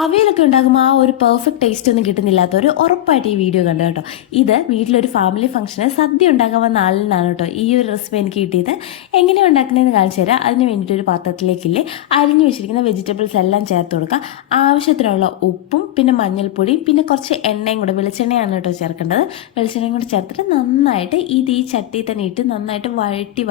അവയിലൊക്കെ ഉണ്ടാകുമ്പോൾ ആ ഒരു പെർഫെക്റ്റ് ടേസ്റ്റ് ഒന്നും കിട്ടുന്നില്ലാത്തവർ ഉറപ്പായിട്ട് ഈ വീഡിയോ കണ്ടു കേട്ടോ. ഇത് വീട്ടിലൊരു ഫാമിലി ഫംഗ്ഷന് സദ്യ ഉണ്ടാക്കാൻ വന്ന ആളിൽ നിന്നാണ് കേട്ടോ ഈ ഒരു റെസിപ്പി എനിക്ക് കിട്ടിയത്. എങ്ങനെയാണ് ഉണ്ടാക്കുന്നതെന്ന് കാണിച്ചു തരാം. അതിന് വേണ്ടിയിട്ട് ഒരു പാത്രത്തിലേക്കില്ലേ അരിഞ്ഞു വെച്ചിരിക്കുന്ന വെജിറ്റബിൾസ് എല്ലാം ചേർത്ത് കൊടുക്കുക. ആവശ്യത്തിനുള്ള ഉപ്പും പിന്നെ മഞ്ഞൾപ്പൊടിയും പിന്നെ കുറച്ച് എണ്ണയും കൂടെ, വെളിച്ചെണ്ണയാണ് കേട്ടോ ചേർക്കേണ്ടത്. വെളിച്ചെണ്ണയും കൂടെ ചേർത്തിട്ട് നന്നായിട്ട് ഈ ചട്ടി തന്നെ ഇട്ട് നന്നായിട്ട് വഴട്ടി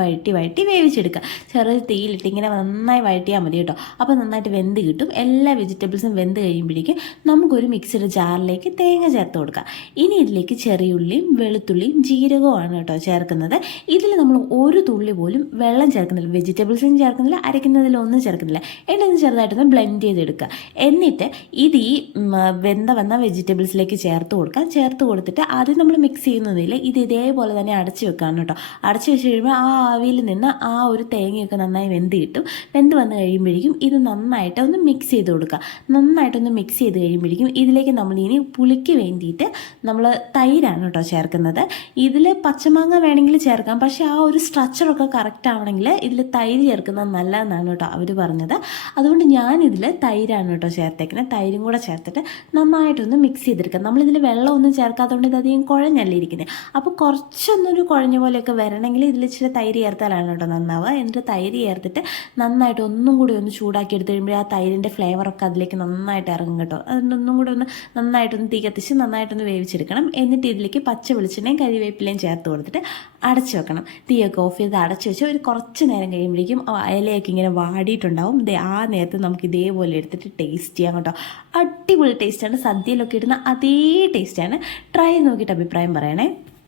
വേവിച്ചെടുക്കുക. ചെറിയ തീയിലിട്ട് ഇങ്ങനെ നന്നായി വഴറ്റിയാൽ മതി കേട്ടോ. അപ്പോൾ നന്നായിട്ട് വെന്ത് കിട്ടും. എല്ലാ വെജിറ്റബിൾസും വെന്ത് കഴിയുമ്പോഴേക്കും നമുക്കൊരു മിക്സിയുടെ ജാറിലേക്ക് തേങ്ങ ചേർത്ത് കൊടുക്കാം. ഇനി ഇതിലേക്ക് ചെറിയുള്ളിയും വെളുത്തുള്ളിയും ജീരകവുമാണ് കേട്ടോ ചേർക്കുന്നത്. ഇതിൽ നമ്മൾ ഒരു തുള്ളി പോലും വെള്ളം ചേർക്കുന്നില്ല, വെജിറ്റബിൾസും ചേർക്കുന്നില്ല, അരയ്ക്കുന്നതിലൊന്നും ചേർക്കുന്നില്ല. എന്നിട്ട് ചെറുതായിട്ടൊന്ന് ബ്ലെൻഡ് ചെയ്തെടുക്കുക. എന്നിട്ട് ഇത് ഈ വന്ന വെജിറ്റബിൾസിലേക്ക് ചേർത്ത് കൊടുക്കാം. ചേർത്ത് കൊടുത്തിട്ട് ആദ്യം നമ്മൾ മിക്സ് ചെയ്യുന്നതിൽ ഇത് ഇതേപോലെ തന്നെ അടച്ച് വെക്കാം കേട്ടോ. അടച്ച് വെച്ച് കഴിയുമ്പോൾ ആ ആവിയിൽ നിന്ന് ആ ഒരു തേങ്ങയൊക്കെ നന്നായി വെന്ത് കിട്ടും. വെന്ത് വന്ന് കഴിയുമ്പോഴേക്കും ഇത് നന്നായിട്ട് ഒന്ന് മിക്സ് ചെയ്ത് കൊടുക്കുക. നന്നായിട്ടൊന്ന് മിക്സ് ചെയ്ത് കഴിയുമ്പോഴേക്കും ഇതിലേക്ക് നമ്മൾ ഇനി പുളിക്ക് വേണ്ടിയിട്ട് നമ്മൾ തൈരാണ് കേട്ടോ ചേർക്കുന്നത്. ഇതിൽ പച്ചമാങ്ങ വേണമെങ്കിൽ ചേർക്കാം, പക്ഷേ ആ ഒരു സ്ട്രക്ചറൊക്കെ കറക്റ്റ് ആവണമെങ്കിൽ ഇതിൽ തൈര് ചേർക്കുന്നത് നല്ലതെന്നാണ് കേട്ടോ അവർ പറഞ്ഞത്. അതുകൊണ്ട് ഞാനിതിൽ തൈരാണ് കേട്ടോ ചേർത്തേക്കുന്നത്. തൈരും കൂടെ ചേർത്തിട്ട് നന്നായിട്ടൊന്ന് മിക്സ് ചെയ്തെടുക്കാം. നമ്മളിതിൽ വെള്ളമൊന്നും ചേർക്കാത്തതുകൊണ്ട് ഇത് അധികം കുഴഞ്ഞല്ല ഇരിക്കുന്നത്. അപ്പോൾ കുറച്ചൊന്നൊരു കുഴഞ്ഞ പോലെയൊക്കെ വരണമെങ്കിൽ ഇതിൽ ഇച്ചിരി തൈര് ചേർത്താലാണ് കേട്ടോ നന്നാവുക. എന്നിട്ട് തൈര് ചേർത്തിട്ട് നന്നായിട്ട് ഒന്നും കൂടി ഒന്ന് ചൂടാക്കി എടുത്ത് കഴിയുമ്പോൾ ആ തൈരിൻ്റെ ഫ്ലേവറൊക്കെ അതിലേക്ക് നന്നായിട്ട് ഇറങ്ങും കേട്ടോ. അതിനൊന്നും കൂടെ ഒന്ന് നന്നായിട്ടൊന്ന് തീ കത്തിച്ച് നന്നായിട്ടൊന്ന് വേവിച്ചെടുക്കണം. എന്നിട്ട് ഇതിലേക്ക് പച്ച വെളിച്ചെണ്ണയും കരിവേപ്പിലയും ചേർത്ത് കൊടുത്തിട്ട് അടച്ചു വെക്കണം. തീയൊക്കെ ഓഫ് ചെയ്ത് അടച്ചു വെച്ച് ഒരു കുറച്ച് നേരം കഴിയുമ്പോഴേക്കും ഇലയൊക്കെ ഇങ്ങനെ വാടിയിട്ടുണ്ടാവും. ആ നേരത്ത് നമുക്ക് ഇതേപോലെ എടുത്തിട്ട് ടേസ്റ്റ് ചെയ്യാം കേട്ടോ. അടിപൊളി ടേസ്റ്റാണ്. സദ്യയിലൊക്കെ ഇടുന്ന അതേ ടേസ്റ്റാണ്. ട്രൈ ചെയ്ത് നോക്കിയിട്ട് അഭിപ്രായം പറയണേ.